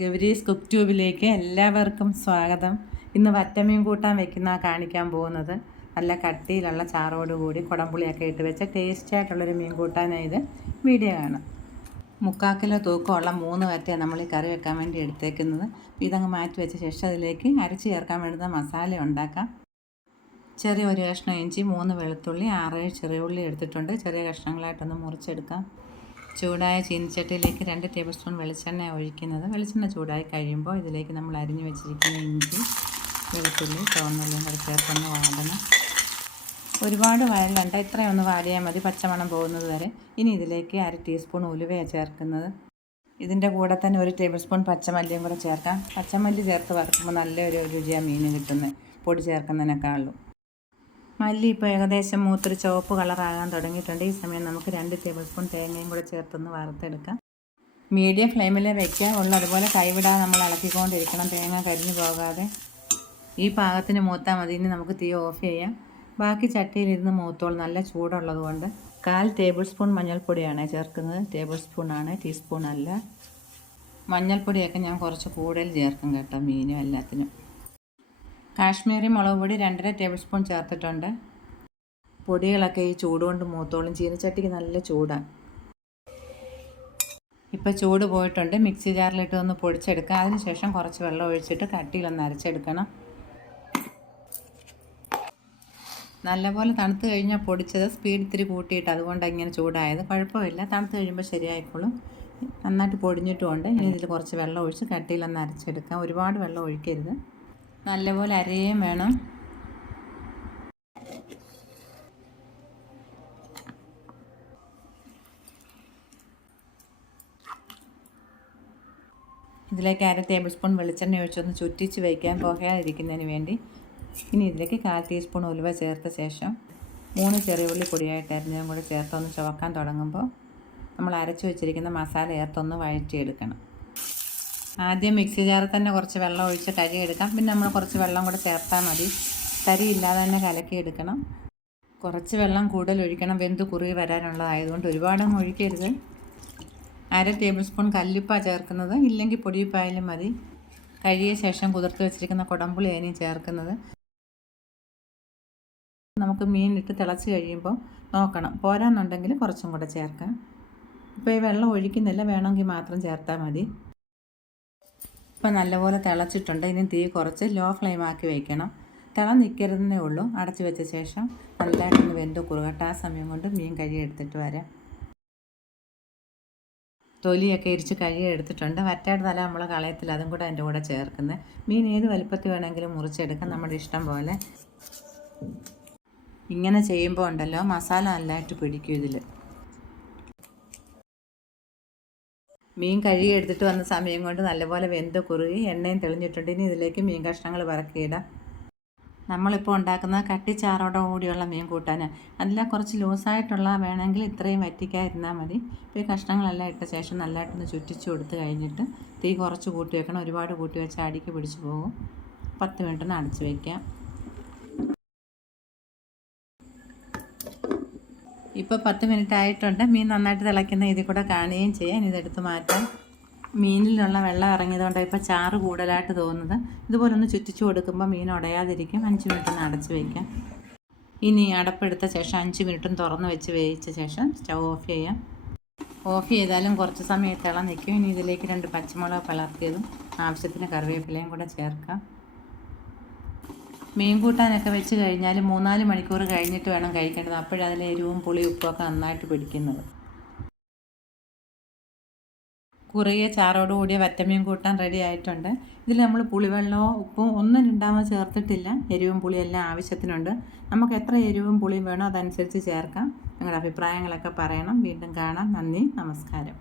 Gowri's cook ട്യൂബിലേക്ക് എല്ലാവർക്കും സ്വാഗതം. ഇന്ന് വറ്റമീൻ കൂട്ടാൻ കാണിക്കാൻ പോകുന്നത്. നല്ല കട്ടിയിലുള്ള ചാറോടുകൂടി കുടംപുളിയൊക്കെ ഇട്ട് വെച്ച ടേസ്റ്റി ആയിട്ടുള്ളൊരു മീൻ കൂട്ടാനാണ് ഇത്. വീഡിയോ കാണാം. 3/4 കിലോ തൂക്കമുള്ള 3 വറ്റയാണ് നമ്മൾ ഈ കറി വെക്കാൻ വേണ്ടി എടുത്തേക്കുന്നത്. ഇതങ്ങ് മാറ്റി വെച്ച ശേഷം അതിലേക്ക് അരച്ച് ചേർക്കാൻ വേണ്ടുന്ന മസാല ഉണ്ടാക്കാം. ചെറിയ ഒരു കഷ്ണം ഇഞ്ചി, 3 വെളുത്തുള്ളി, 6-7 ചെറിയ ഉള്ളി എടുത്തിട്ടുണ്ട്. ചെറിയ കഷ്ണങ്ങളായിട്ടൊന്ന് മുറിച്ചെടുക്കാം. ചൂടായ ചീനിച്ചട്ടിയിലേക്ക് 2 ടേബിൾ സ്പൂൺ വെളിച്ചെണ്ണ ഒഴിക്കുന്നത്. വെളിച്ചെണ്ണ ചൂടായി കഴിയുമ്പോൾ ഇതിലേക്ക് നമ്മൾ അരിഞ്ഞു വെച്ചിരിക്കുന്ന ഇഞ്ചി, വെളുത്തുള്ളി, ചുവന്നുള്ളിയും കൂടെ ചേർത്തൊന്ന് വാടണം. ഒരുപാട് വഴലണ്ട, ഇത്രയൊന്ന് വാടിയാൽ മതി, പച്ചമണം പോകുന്നത് വരെ. ഇനി ഇതിലേക്ക് 1/2 ടീസ്പൂൺ ഉലുവയാണ് ചേർക്കുന്നത്. ഇതിൻ്റെ കൂടെ തന്നെ 1 ടേബിൾ സ്പൂൺ പച്ചമല്ലിയും കൂടെ ചേർക്കാം. പച്ചമല്ലി ചേർത്ത് വറുക്കുമ്പോൾ നല്ലൊരു രുചിയാണ് മീൻ കിട്ടുന്നത്, പൊടി ചേർക്കുന്നതിനേക്കാളും. മല്ലി ഇപ്പോൾ ഏകദേശം മൂത്തൊരു ചുവപ്പ് കളറാകാൻ തുടങ്ങിയിട്ടുണ്ട്. ഈ സമയം നമുക്ക് 2 ടേബിൾ സ്പൂൺ തേങ്ങയും കൂടെ ചേർത്തൊന്ന് വറുത്തെടുക്കാം. മീഡിയം ഫ്ലെയിമിൽ വയ്ക്കുക. അതുപോലെ കൈവിടാതെ നമ്മൾ ഇളക്കിക്കൊണ്ടിരിക്കണം, തേങ്ങ കരിഞ്ഞു പോകാതെ. ഈ പാകത്തിന് മൂത്താൽ മതി. ഇനി നമുക്ക് തീ ഓഫ് ചെയ്യാം. ബാക്കി ചട്ടിയിലിരുന്ന് മൂത്തോളം, നല്ല ചൂടുള്ളത് കൊണ്ട്. 1/4 ടേബിൾ സ്പൂൺ മഞ്ഞൾപ്പൊടിയാണ് ചേർക്കുന്നത്. ടേബിൾ സ്പൂണാണ്, ടീസ്പൂൺ അല്ല. മഞ്ഞൾപ്പൊടിയൊക്കെ ഞാൻ കുറച്ച് കൂടുതൽ ചേർക്കും കേട്ടോ, മീനും എല്ലാത്തിനും. കാശ്മീരി മുളക് പൊടി 2.5 ടേബിൾ സ്പൂൺ ചേർത്തിട്ടുണ്ട്. പൊടികളൊക്കെ ഈ ചൂടുകൊണ്ട് മൂത്തോളും. ചീനിച്ചട്ടിക്ക് നല്ല ചൂടാണ്. ഇപ്പോൾ ചൂട് പോയിട്ടുണ്ട്. മിക്സി ജാറിലിട്ട് ഒന്ന് പൊടിച്ചെടുക്കുക. അതിനുശേഷം കുറച്ച് വെള്ളം ഒഴിച്ചിട്ട് കട്ടിയിലൊന്ന് അരച്ചെടുക്കണം. നല്ലപോലെ തണുത്ത് കഴിഞ്ഞാൽ പൊടിച്ചത് സ്പീഡ് ഇത്തിരി കൂട്ടിയിട്ട്, അതുകൊണ്ടാണ് ഇങ്ങനെ ചൂടായത്. കുഴപ്പമില്ല, തണുത്ത് കഴിയുമ്പോൾ ശരിയായിക്കോളും. നന്നായിട്ട് പൊടിഞ്ഞിട്ടുമുണ്ട്. ഇനി ഇതിൽ കുറച്ച് വെള്ളം ഒഴിച്ച് കട്ടിയിലൊന്ന് അരച്ചെടുക്കാം. ഒരുപാട് വെള്ളം ഒഴിക്കരുത്, നല്ലപോലെ അരയുകയും വേണം. ഇതിലേക്ക് 1/2 ടേബിൾ സ്പൂൺ വെളിച്ചെണ്ണ ഒഴിച്ചൊന്ന് ചുറ്റിച്ച് വയ്ക്കാൻ, പുകയാതിരിക്കുന്നതിന് വേണ്ടി. ഇനി ഇതിലേക്ക് 1/4 ടീസ്പൂൺ ഉലുവ ചേർത്ത ശേഷം 3 ചെറിയ ഉള്ളി പൊടിയായിട്ട് അരിഞ്ഞതും കൂടെ ചേർത്തൊന്ന് ചുവക്കാൻ തുടങ്ങുമ്പോൾ നമ്മൾ അരച്ച് വെച്ചിരിക്കുന്ന മസാല ചേർത്തൊന്ന് വഴറ്റിയെടുക്കണം. ആദ്യം മിക്സി ജാറിൽ തന്നെ കുറച്ച് വെള്ളം ഒഴിച്ച് കഴുകിയെടുക്കാം. പിന്നെ നമ്മൾ കുറച്ച് വെള്ളം കൂടെ ചേർത്താൽ മതി. തരിയില്ലാതെ തന്നെ കലക്കിയെടുക്കണം. കുറച്ച് വെള്ളം കൂടുതൽ ഒഴിക്കണം, വെന്ത് കുറുകി വരാനുള്ളതായതുകൊണ്ട് ഒരുപാടൊന്നും ഒഴിക്കരുത്. 1/2 ടേബിൾ സ്പൂൺ കല്ലുപ്പാണ് ചേർക്കുന്നത്, ഇല്ലെങ്കിൽ പൊടിയുപ്പായാലും മതി. കഴുകിയ ശേഷം കുതിർത്ത് വെച്ചിരിക്കുന്ന കുടംപുളി അതിനും ചേർക്കുന്നത്. നമുക്ക് മീനിട്ട് തിളച്ച് കഴിയുമ്പോൾ നോക്കണം, പോരാന്നുണ്ടെങ്കിൽ കുറച്ചും കൂടെ ചേർക്കാം. ഇപ്പോൾ ഈ വെള്ളം ഒഴിക്കുന്നില്ല, വേണമെങ്കിൽ മാത്രം ചേർത്താൽ മതി. ഇപ്പം നല്ലപോലെ തിളച്ചിട്ടുണ്ട്. ഇനി തീ കുറച്ച് ലോ ഫ്ലെയിം ആക്കി വയ്ക്കണം. തിള നിൽക്കരുതെന്നേ ഉള്ളൂ. അടച്ച് വെച്ച ശേഷം നല്ലതായിട്ടൊന്ന് വെന്ത് കുറുകട്ടെ. ആ സമയം കൊണ്ട് മീൻ കഴുകിയെടുത്തിട്ട് വരാം. തൊലിയൊക്കെ ഇരിച്ച് കഴുകിയെടുത്തിട്ടുണ്ട്. വറ്റയുടെ തല നമ്മൾ കളയത്തില്ല, അതും കൂടെ അതിൻ്റെ കൂടെ ചേർക്കുന്നത്. മീൻ ഏത് വലുപ്പത്തിൽ വേണമെങ്കിലും മുറിച്ചെടുക്കാം, നമ്മുടെ ഇഷ്ടം പോലെ. ഇങ്ങനെ ചെയ്യുമ്പോൾ ഉണ്ടല്ലോ, മസാല നല്ലതായിട്ട് പിടിക്കും ഇതിൽ. മീൻ കഴുകിയെടുത്തിട്ട് വന്ന സമയം കൊണ്ട് നല്ലപോലെ വെന്ത് കുറുകി എണ്ണയും തെളിഞ്ഞിട്ടുണ്ട്. ഇനി ഇതിലേക്ക് മീൻ കഷ്ണങ്ങൾ വറക്കിയിടാം. നമ്മളിപ്പോൾ ഉണ്ടാക്കുന്ന കട്ടിച്ചാറോടെ കൂടിയുള്ള മീൻ കൂട്ടാൻ. അതെല്ലാം കുറച്ച് ലൂസായിട്ടുള്ള വേണമെങ്കിൽ ഇത്രയും വറ്റിക്കാതിരുന്നാൽ മതി. ഇപ്പോൾ ഈ കഷ്ണങ്ങളെല്ലാം ഇട്ട ശേഷം നല്ലതായിട്ടൊന്ന് ചുറ്റിച്ച് കൊടുത്ത് കഴിഞ്ഞിട്ട് തീ കുറച്ച് കൂട്ടി വെക്കണം. ഒരുപാട് കൂട്ടി വെച്ചാൽ അടിക്ക് പിടിച്ച് പോകും. 10 മിനിറ്റ് ഒന്ന് അടച്ച് വയ്ക്കാം. ഇപ്പോൾ 10 മിനിറ്റ് ആയിട്ടുണ്ട്. മീൻ നന്നായിട്ട് തിളയ്ക്കുന്ന ഇതിൽ കൂടെ കാണുകയും ചെയ്യാം. ഇതെടുത്ത് മാറ്റാം. മീനിലുള്ള വെള്ളം ഇറങ്ങിയതുകൊണ്ടാണ് ഇപ്പോൾ ചാറ് കൂടുതലായിട്ട് തോന്നുന്നത്. ഇതുപോലെ ഒന്ന് ചുറ്റിച്ച് കൊടുക്കുമ്പോൾ മീൻ ഉടയാതിരിക്കും. 5 മിനിറ്റ് ഒന്ന് അടച്ച് വയ്ക്കാം. ഇനി അടപ്പെടുത്ത ശേഷം 5 മിനിറ്റും തുറന്ന് വെച്ച് വേവിച്ച ശേഷം സ്റ്റൗ ഓഫ് ചെയ്യാം. ഓഫ് ചെയ്താലും കുറച്ച് സമയം തിള നിൽക്കും. ഇനി ഇതിലേക്ക് 2 പച്ചമുളക് പിളർത്തിയതും ആവശ്യത്തിന് കറിവേപ്പിലയും കൂടെ ചേർക്കാം. മീൻ കൂട്ടാനൊക്കെ വെച്ച് കഴിഞ്ഞാൽ 3-4 മണിക്കൂർ കഴിഞ്ഞിട്ട് വേണം കഴിക്കേണ്ടത്. അപ്പോഴതിൽ എരിവും പുളിയും ഉപ്പുമൊക്കെ നന്നായിട്ട് പിടിക്കുന്നത്. കുറുകിയ ചാറോട് കൂടിയ വറ്റമീൻ കൂട്ടാൻ റെഡി ആയിട്ടുണ്ട്. ഇതിൽ നമ്മൾ പുളിവെള്ളമോ ഉപ്പും ഒന്നും രണ്ടാമത് ചേർത്തിട്ടില്ല. എരിവും പുളിയും എല്ലാം ആവശ്യത്തിനുണ്ട്. നമുക്ക് എത്ര എരിവും പുളിയും വേണോ അതനുസരിച്ച് ചേർക്കാം. നിങ്ങളുടെ അഭിപ്രായങ്ങളൊക്കെ പറയണം. വീണ്ടും കാണാം. നന്ദി, നമസ്കാരം.